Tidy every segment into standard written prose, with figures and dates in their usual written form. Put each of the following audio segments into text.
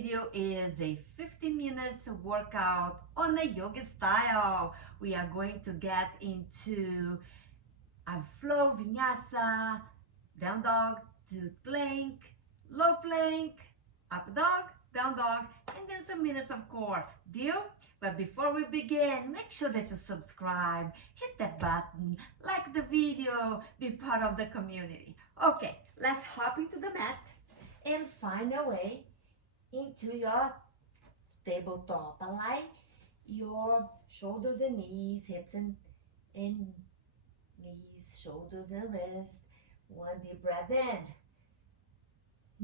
video is a 50 minutes workout on a yoga style. We are going to get into a flow vinyasa, down dog to plank, low plank, up dog, down dog, and then some minutes of core. Deal? But before we begin, make sure that you subscribe, hit that button, like the video, be part of the community. Okay, let's hop into the mat and find our way into your tabletop. Align your shoulders and knees, hips and knees, shoulders and wrists. One deep breath in,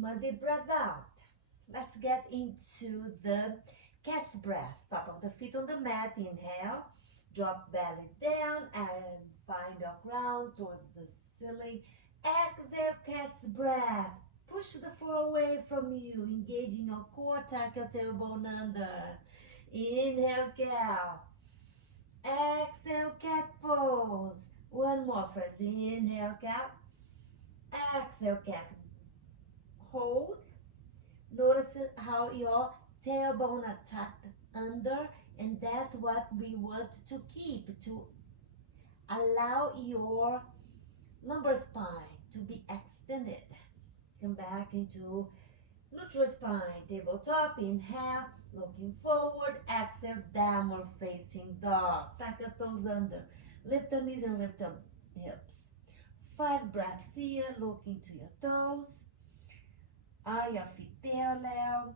one deep breath out. Let's get into the cat's breath. Top of the feet on the mat. Inhale, drop belly down and find your ground towards the ceiling. Exhale, cat's breath. Push the floor away from you, engaging your core, tuck your tailbone under. Inhale, cow. Exhale, cat pose. One more, friends. Inhale, cow. Exhale, cat. Hold. Notice how your tailbone are tucked under, and that's what we want to keep, to allow your lumbar spine to be extended. Come back into neutral spine, tabletop. Inhale, looking forward. Exhale, downward facing dog. Tuck your toes under. Lift your knees and lift your hips. 5 breaths here, looking to your toes. Are your feet parallel?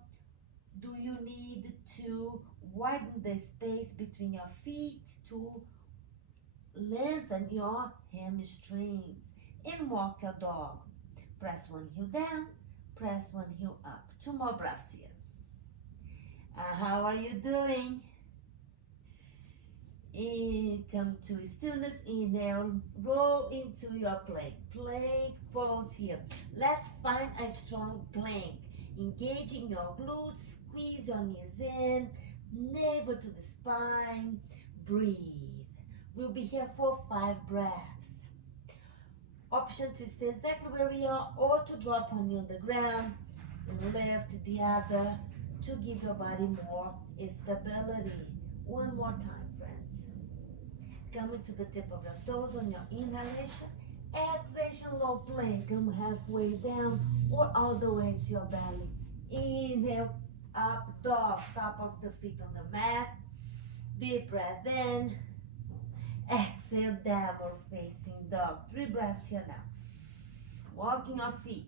Do you need to widen the space between your feet to lengthen your hamstrings? And walk your dog. Press one heel down, press one heel up. 2 more breaths here. How are you doing? Come to stillness. Inhale, roll into your plank. Plank pose here. Let's find a strong plank. Engaging your glutes, squeeze your knees in, navel to the spine. Breathe. We'll be here for 5 breaths. Option to stay exactly where we are or to drop one knee on the ground and lift the other to give your body more stability. One more time, friends. Coming to the tip of your toes on your inhalation. Exhalation, low plank. Come halfway down or all the way into your belly. Inhale, up dog, top of the feet on the mat. Deep breath in. Exhale, downward facing dog. 3 breaths here now. Walking your feet.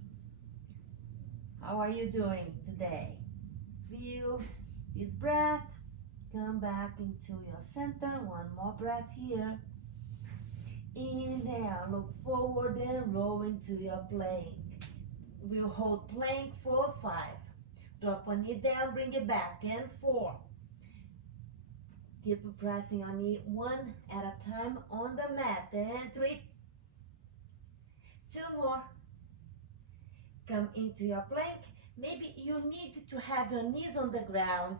How are you doing today? Feel this breath. Come back into your center. One more breath here. Inhale, look forward and roll into your plank. We'll hold plank for 5. Drop one knee down, bring it back, and 4. Keep pressing on knee 1 at a time on the mat, and 3. 2 more. Come into your plank. Maybe you need to have your knees on the ground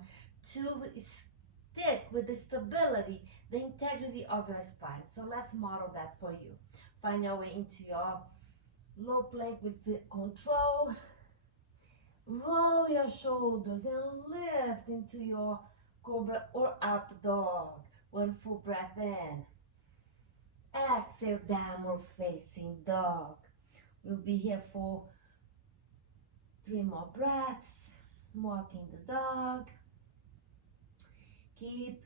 to stick with the stability, the integrity of your spine. So let's model that for you. Find your way into your low plank with the control. Roll your shoulders and lift into your cobra or up dog. 1 full breath in. Exhale, downward facing dog. We'll be here for 3 more breaths. Walking the dog. Keep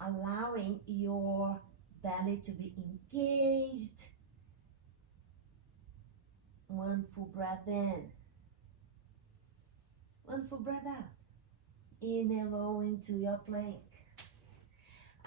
allowing your belly to be engaged. 1 full breath in. 1 full breath out. Inhale, roll into your plank.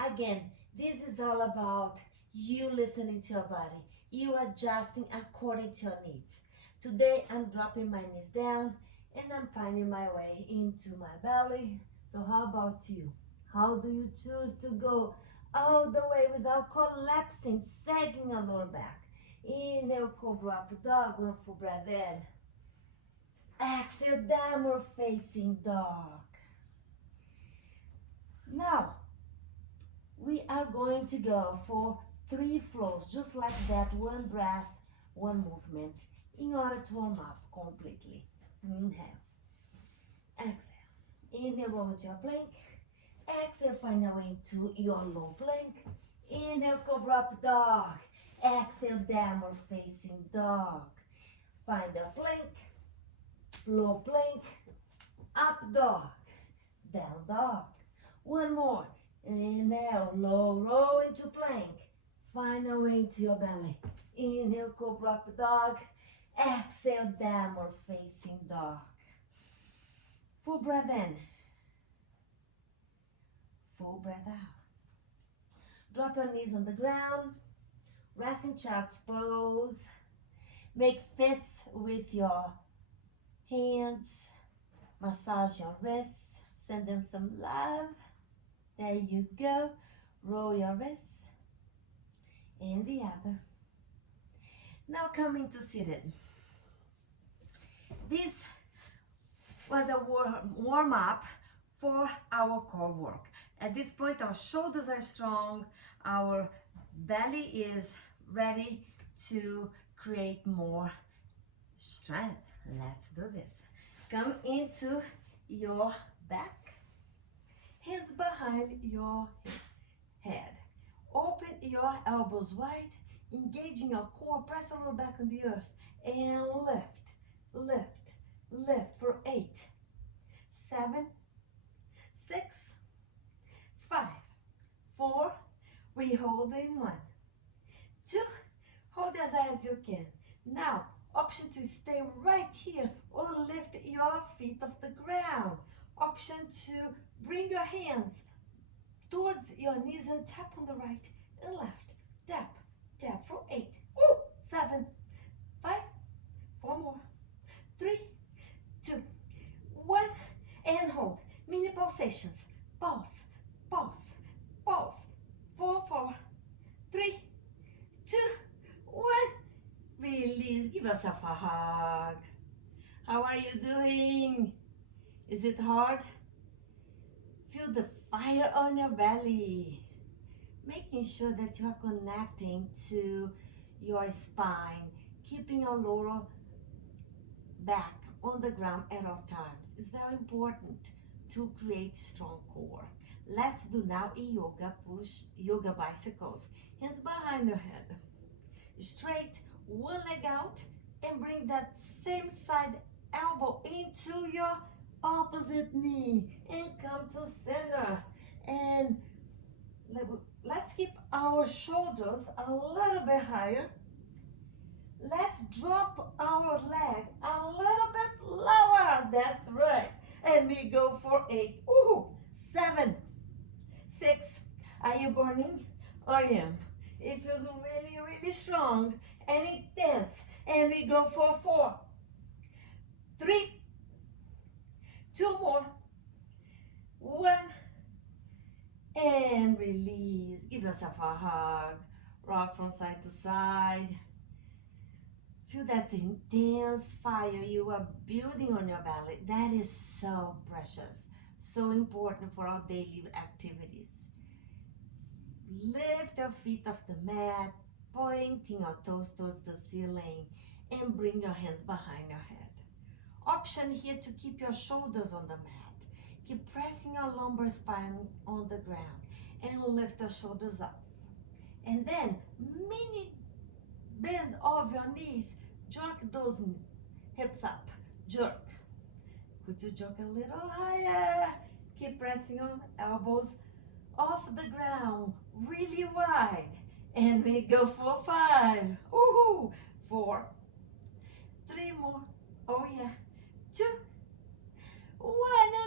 Again, this is all about you listening to your body. You adjusting according to your needs. Today, I'm dropping my knees down and I'm finding my way into my belly. So how about you? How do you choose to go all the way without collapsing, sagging your lower back? Inhale, cobra up dog. 1 full breath in. Exhale, downward facing dog. Now, we are going to go for 3 flows, just like that. 1 breath, 1 movement, in order to warm up completely. Inhale. Inhale, roll into your plank. Exhale, find your way into your low plank. Inhale, cobra up dog. Exhale, downward facing dog. Find a plank, low plank, up dog, down dog. One more. Inhale, low roll into plank. Find a way into your belly. Inhale, cobra up dog. Exhale, downward facing dog. Full breath in. Full breath out. Drop your knees on the ground. Resting child's pose. Make fists with your hands. Massage your wrists. Send them some love. There you go. Roll your wrists. And the other. Now coming to seated. This was a warm-up for our core work. At this point, our shoulders are strong. Our belly is ready to create more strength. Let's do this. Come into your back. Hands behind your head. Open your elbows wide. Engaging your core. Press a little back on the earth. And lift, lift, lift for 8, 7, 6, 5, 4. We hold in 1, 2. Hold as high as you can. Now, option to stay right here or lift your feet off the ground. Option to bring your hands towards your knees and tap on the right and left. Tap, tap for 8, 7, 5, 4 more, 3, 2, 1, and hold. Mini pulsations. Pulse, pulse, pulse. 4, 4, 3, 2, 1. Release. Give yourself a hug. How are you doing? Is it hard? Feel the fire on your belly. Making sure that you are connecting to your spine, keeping your lower back on the ground at all times. It's very important to create strong core. Let's do now a yoga bicycles. Hands behind your head. Straight, one leg out, and bring that same side elbow into your opposite knee. And come to center. And let's keep our shoulders a little bit higher. Let's drop our leg a little bit lower. That's right. And we go for 8, 7, 6. Are you burning? I am. It feels really, really strong and intense. And we go for 4, 3, 2 more, 1, and release. Give yourself a hug. Rock from side to side. Feel that intense fire you are building on your belly. That is so precious, so important for our daily activities. Lift your feet off the mat, pointing your toes towards the ceiling, and bring your hands behind your head. Option here to keep your shoulders on the mat. Keep pressing your lumbar spine on the ground and lift your shoulders up. And then mini bend of your knees. Jerk those hips up. Jerk. Could you jerk a little higher? Keep pressing your elbows off the ground really wide. And we go for 5. 4, 3 more. Oh yeah. 2, 1,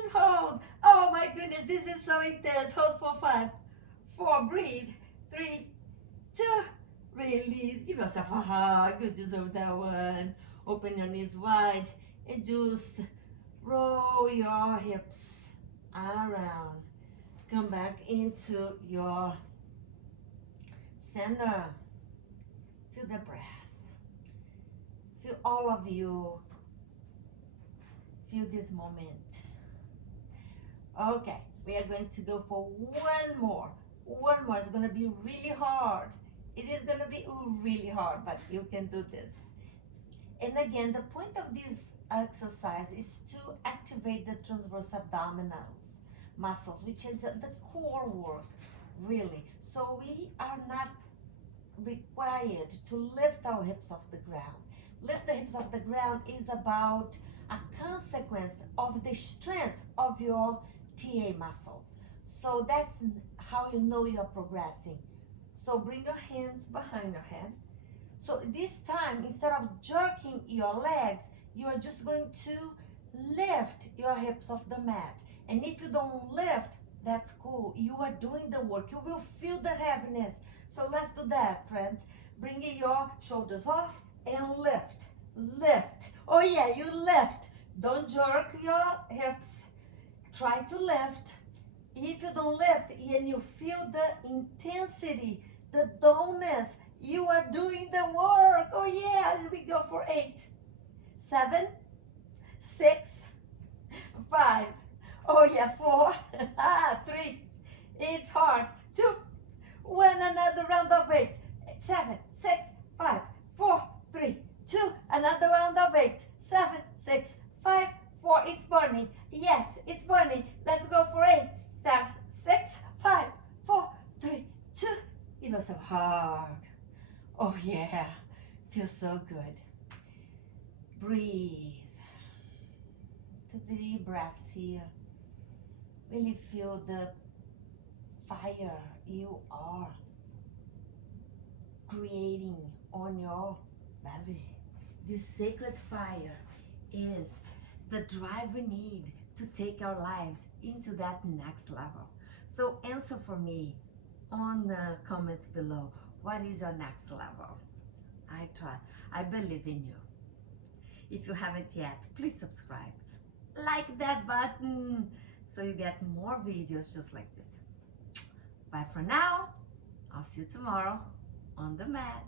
and hold. Oh my goodness, this is so intense. Hold for 5, 4, breathe. 3, 2, release. Give yourself a hug. You deserve that one. Open your knees wide and just roll your hips around. Come back into your center. Feel the breath. Feel all of you. Feel this moment. Okay, we are going to go for one more. It's going to be really hard. It is going to be really hard, but you can do this. And again, the point of this exercise is to activate the transverse abdominals muscles, which is the core work, really. So we are not required to lift our hips off the ground. Lift the hips off the ground is about a consequence of the strength of your TA muscles. So that's how you know you're progressing. So bring your hands behind your head. So this time, instead of jerking your legs, you are just going to lift your hips off the mat. And if you don't lift, that's cool. You are doing the work. You will feel the heaviness. So let's do that, friends. Bring your shoulders off and lift. Lift. Oh yeah, you lift. Don't jerk your hips. Try to lift. If you don't lift and you feel the intensity, the dullness, you are doing the work. Oh yeah, we go for 8, 7, 6, 5. Oh yeah, 4, 3. It's hard. 2, 1. Another round of 8. 7, 6, 5, 4, 3, 2. Another round of 8. 7, 6, 5, 4. It's burning. Yes, it's burning. Let's go for 8. 7, 6, 5, 4, 3, 2. Give us a hug. Oh yeah, feels so good. Breathe. 3 breaths here. Really feel the fire you are creating on your belly. This sacred fire is the drive we need to take our lives into that next level. So answer for me on the comments below. What is your next level? I believe in you. If you haven't yet, please subscribe. Like that button so you get more videos just like this. Bye for now. I'll see you tomorrow on the mat.